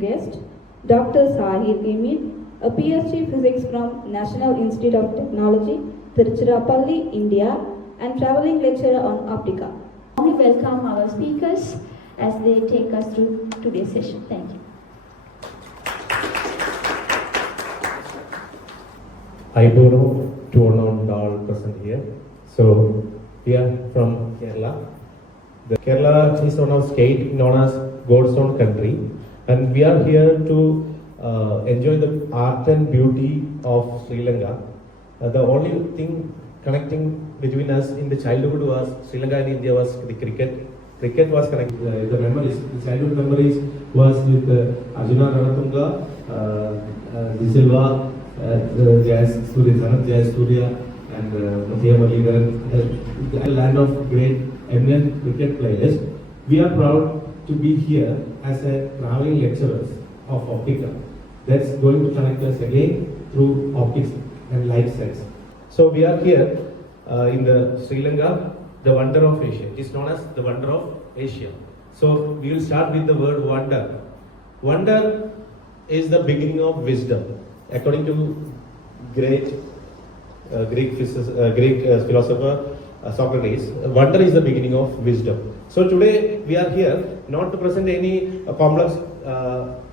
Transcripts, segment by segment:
guest, Dr. Sahir Emil, a PhD Physics from National Institute of Technology, Tiruchirappalli, India, and traveling lecturer on Optica. We welcome our speakers as they take us through today's session. Thank you. I do know to all present here. So we are from Kerala. Kerala is one of state known as God's own country, and we are here to enjoy the art and beauty of Sri Lanka. The only thing connecting between us in the childhood was Sri Lanka and India was the cricket. Cricket was connected. The memories, the childhood memories was with Arjuna Ranatunga, Silva, Jai Surya, and Mathia Maligaran, the land of great eminent cricket players. We are proud to be here as a traveling lecturers of Optica. That's going to connect us again through optics and light science. So we are here in the Sri Lanka, the wonder of Asia. It is known as the wonder of Asia. So we will start with the word wonder. Wonder is the beginning of wisdom. According to great Greek philosopher Socrates, wonder is the beginning of wisdom. So today we are here not to present any complex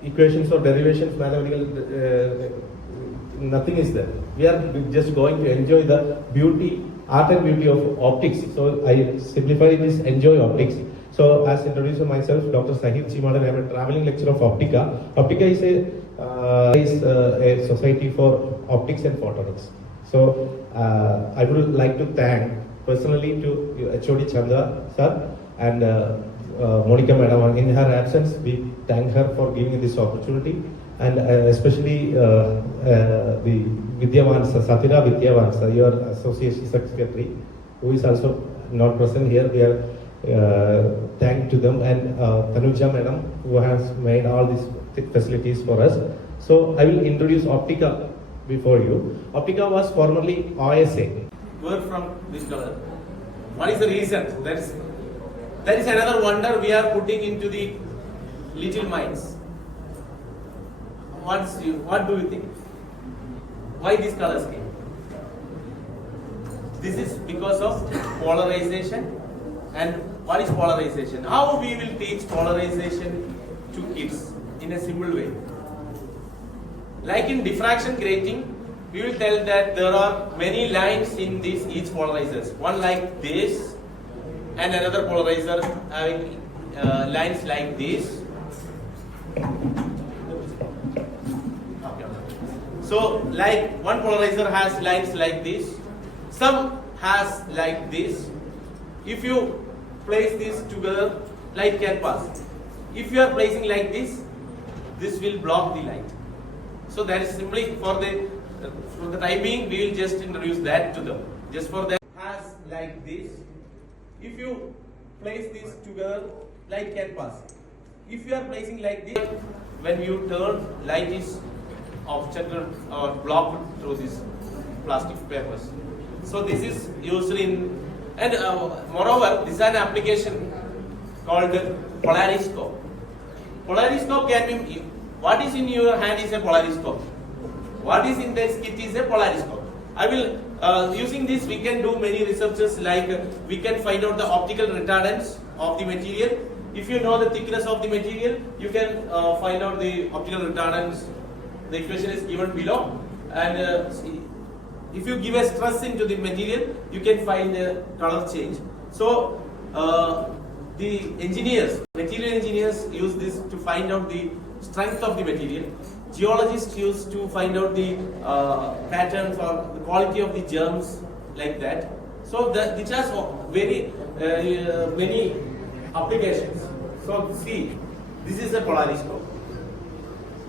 equations or derivations, mathematical, nothing is there. We are just going to enjoy the beauty, art and beauty of optics. So I simplify it as enjoy optics. So as introduced myself, Dr. Sahir Chimadan, I am a traveling lecturer of Optica. Optica is a society for optics and photonics. So I would like to thank personally to HOD Chandra sir and Monica madam. In her absence, we thank her for giving this opportunity, and especially the Vidyavansa, Satira Vidyavansa, your association secretary, who is also not present here. We are thank to them, and Tanuja madam, who has made all these facilities for us. So I will introduce Optica before you. Optica was formerly OSA. Word from this color. What is the reason? That is another wonder we are putting into the little minds. What do you think? Why these colors came? This is because of polarization. And what is polarization? How we will teach polarization to kids in a simple way? Like in diffraction grating, we will tell that there are many lines in these each polarizers. One like this, and another polarizer having lines like this. So, like one polarizer has lines like this, some has like this. If you place these together, light can pass. If you are placing like this will block the light. So that is simply for the time being, we will just introduce that to them. Just for that, has like this. If you place these together, light can pass. If you are placing like this, when you turn, light is obstructed or blocked through these plastic papers. So this is usually in, and moreover, this is an application called polariscope. Polariscope can be, what is in your hand is a polariscope. What is in this kit is a polariscope. I will, using this we can do many researches, like we can find out the optical retardance of the material. If you know the thickness of the material, you can find out the optical retardance. The equation is given below, and if you give a stress into the material, you can find the color change. So the engineers, material engineers use this to find out the strength of the material. Geologists use to find out the patterns or the quality of the germs, like that. So which has very many applications. So see, this is a polariscope.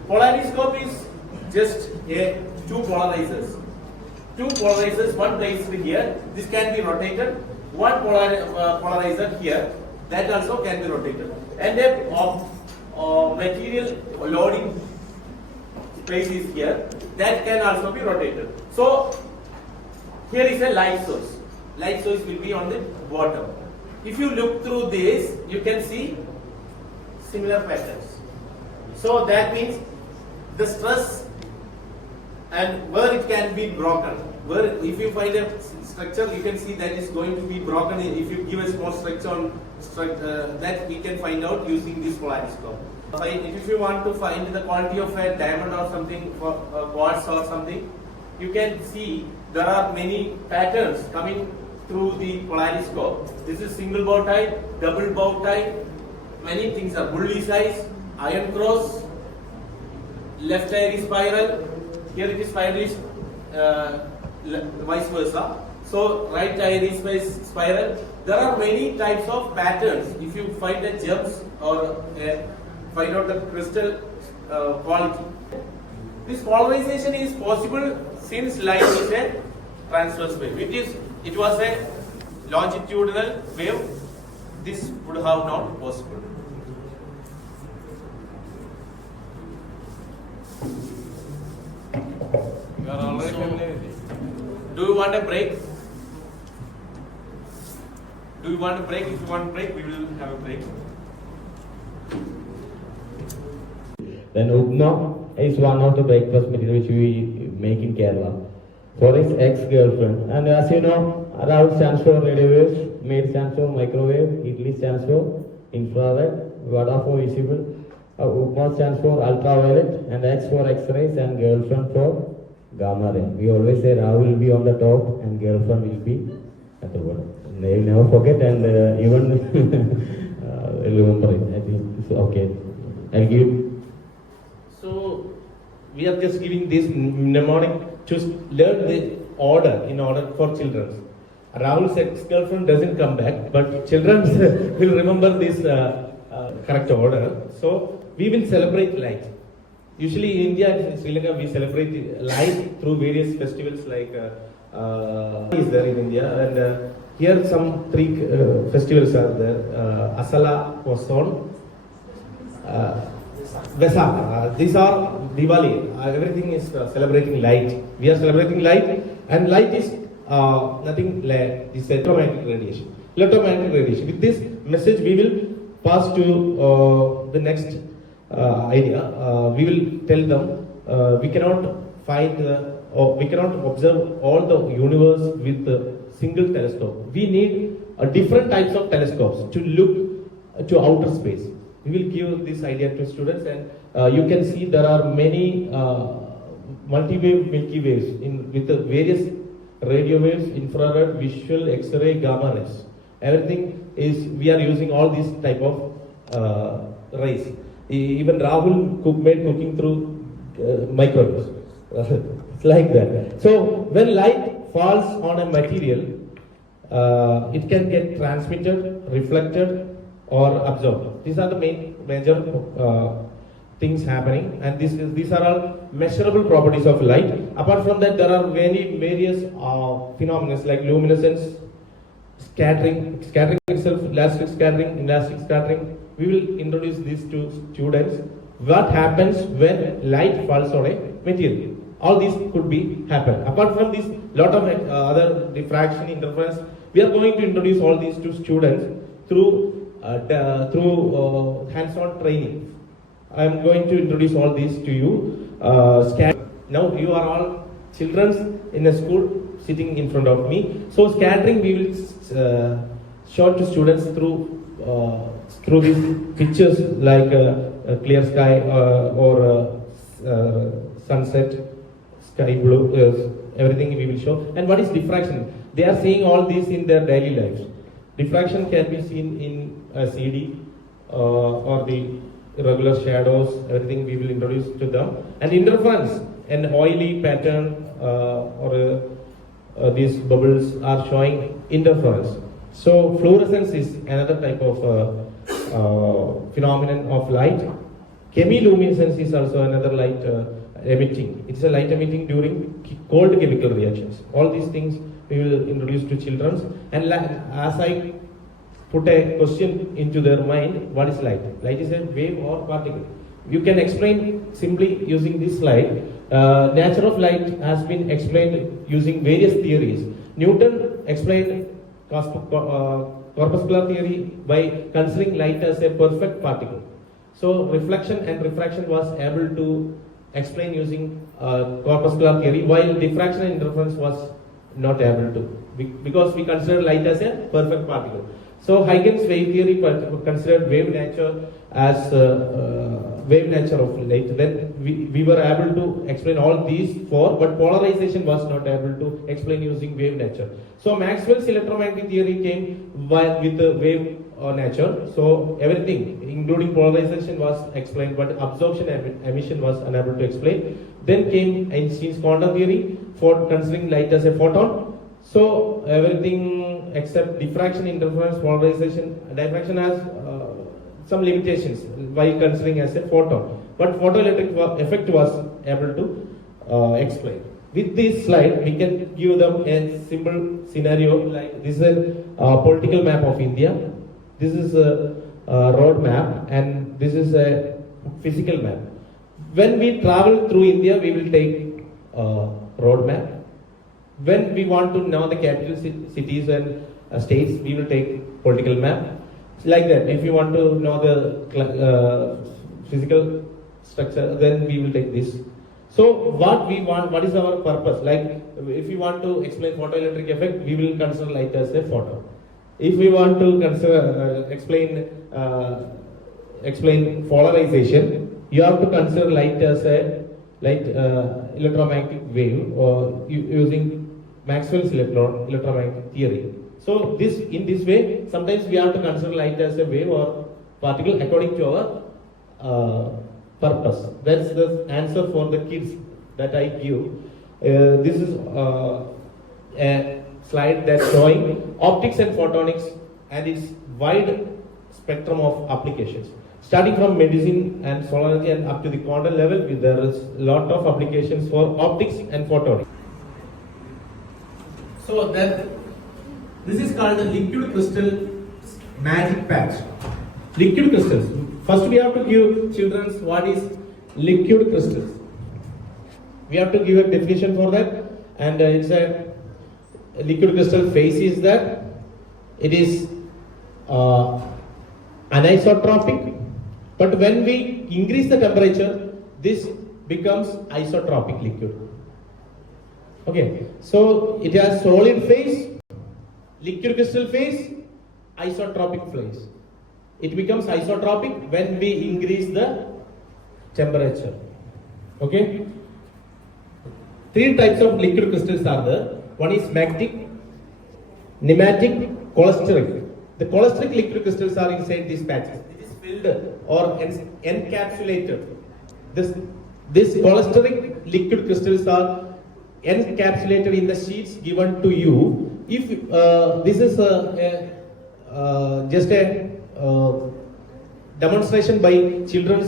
Polariscope is just two polarizers. Two polarizers, one placed here. This can be rotated. One polarizer here. That also can be rotated. And a material loading place is here. That can also be rotated. So here is a light source. Light source will be on the bottom. If you look through this, you can see similar patterns. So that means the stress and where it can be broken. Where if you find a structure, you can see that is going to be broken. If you give a small structure on that we can find out using this polariscope. If you want to find the quality of a diamond or something, for quartz or something, you can see there are many patterns coming through the polariscope. This is single bow tie, double bow tie, many things are bully size, iron cross, left eye is spiral, here it is spiral is vice versa. So right eye is spiral. There are many types of patterns. If you find the gems or find out the crystal quality. This polarization is possible since light is a transverse wave. It was a longitudinal wave. This would have not possible. You are already familiar with it. Do you want a break? Do you want a break? If you want a break, we will have a break. Then upma is one of the breakfast material which we make in Kerala for his ex-girlfriend. And as you know, Raul stands for radio waves, Maid stands for microwave, Idli stands for infrared, Vada for visible, upma stands for ultraviolet, and X for X-rays, and girlfriend for gamma ray. We always say Raul will be on the top and girlfriend will be at the bottom. They will never forget and even remember it. I think it's okay. I'll give. So we are just giving this mnemonic to learn the order in order for children. Rahul's ex-girlfriend doesn't come back, but children will remember this correct order. So we will celebrate light. Usually in India and Sri Lanka we celebrate light through various festivals like is there in India, and here some three festivals are there. Asala Poson, Vesak. These are Diwali. Everything is celebrating light. We are celebrating light, and light is nothing like this electromagnetic radiation. Electromagnetic radiation. With this message, we will pass to the next idea. We will tell them we cannot find we cannot observe all the universe with a single telescope. We need different types of telescopes to look to outer space. We will give this idea to students, and you can see there are many multi-wave Milky Waves with the various radio waves, infrared, visual, X-ray, gamma rays. Everything is, we are using all these type of rays. Even Rahul made cooking through microwaves. It's like that. So when light falls on a material, it can get transmitted, reflected, or absorbed. These are the major things happening, and these are all measurable properties of light. Apart from that, there are various phenomena like luminescence, scattering itself, elastic scattering. We will introduce these to students. What happens when light falls on a material? All these could be happen. Apart from this, lot of other diffraction, interference. We are going to introduce all these to students through hands-on training. I am going to introduce all these to you. Now you are all children in a school sitting in front of me. So scattering we will show to students through these pictures like a clear sky or sunset, sky blue, everything we will show. And what is diffraction? They are seeing all these in their daily lives. Diffraction can be seen in a CD or the regular shadows, everything we will introduce to them. And interference, an oily pattern or these bubbles are showing interference. So fluorescence is another type of phenomenon of light. Chemiluminescence is also another light emitting. It's a light emitting during cold chemical reactions. All these things we will introduce to children. And as I put a question into their mind, what is light? Light is a wave or particle. You can explain simply using this slide. Nature of light has been explained using various theories. Newton explained corpuscular theory by considering light as a perfect particle. So reflection and refraction was able to explain using corpuscular theory, while diffraction and interference was not able to, because we consider light as a perfect particle. So Huygens wave theory considered wave nature as wave nature of light. Then we were able to explain all these four, but polarization was not able to explain using wave nature. So Maxwell's electromagnetic theory came with the wave nature. So everything, including polarization, was explained, but absorption and emission was unable to explain. Then came Einstein's quantum theory for considering light as a photon. So everything except diffraction, interference, polarization, diffraction has some limitations while considering as a photon. But photoelectric effect was able to explain. With this slide, we can give them a simple scenario like this is a political map of India. This is a road map, and this is a physical map. When we travel through India, we will take road map. When we want to know the capital cities and states, we will take political map. Like that. If you want to know the physical structure, then we will take this. So what we want, what is our purpose? Like if you want to explain photoelectric effect, we will consider light as a photon. If we want to consider explain polarization, you have to consider light as a electromagnetic wave, or using Maxwell's electromagnetic theory. So in this way, sometimes we have to consider light as a wave or particle according to our purpose. That's the answer for the kids that I give. This is a slide that's showing optics and photonics and its wide spectrum of applications. Starting from medicine and solarity and up to the quantum level, there is a lot of applications for optics and photonics. So then, this is called the liquid crystal magic patch. Liquid crystals. First we have to give children what is liquid crystals. We have to give a definition for that, and it's a liquid crystal phase is that it is anisotropic, but when we increase the temperature, this becomes isotropic liquid. Okay, so it has solid phase, liquid crystal phase, isotropic phase. It becomes isotropic when we increase the temperature. Okay, three types of liquid crystals are there. One is magnetic, pneumatic, cholesteric. The cholesteric liquid crystals are inside these patches. It is filled or encapsulated. This cholesteric liquid crystals are encapsulated in the sheets given to you. If this is just a demonstration by children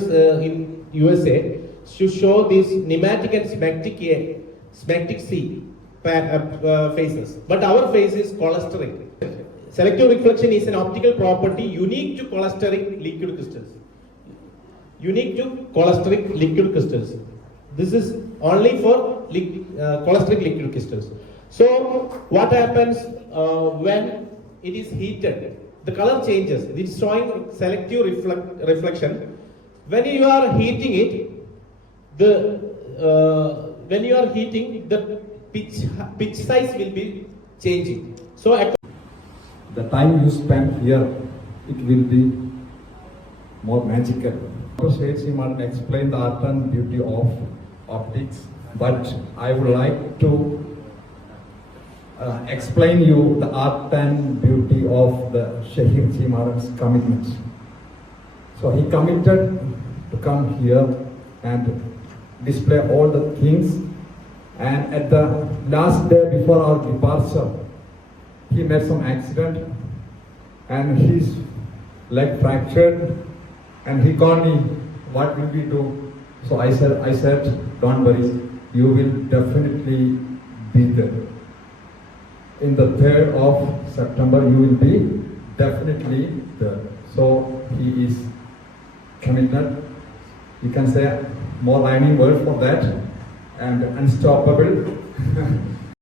in USA to show these pneumatic and smectic C phases. But our phase is cholesteric. Selective reflection is an optical property unique to cholesteric liquid crystals. Unique to cholesteric liquid crystals. This is only for cholesteric liquid crystals. So what happens when it is heated? The color changes. It is showing selective reflection. When you are heating it, the pitch size will be changing. So the time you spend here, it will be more magical. Professor Martin explained the art and beauty of optics, but I would like to explain you the art and beauty of the Shahir Martin's commitments. So he committed to come here and display all the things, and at the last day before our departure, he met some accident and his leg fractured, and he called me, what will we do? So I said, don't worry, you will definitely be there. In the 3rd of September, you will be definitely there. So he is committed. You can say more rhyming word for that, and unstoppable.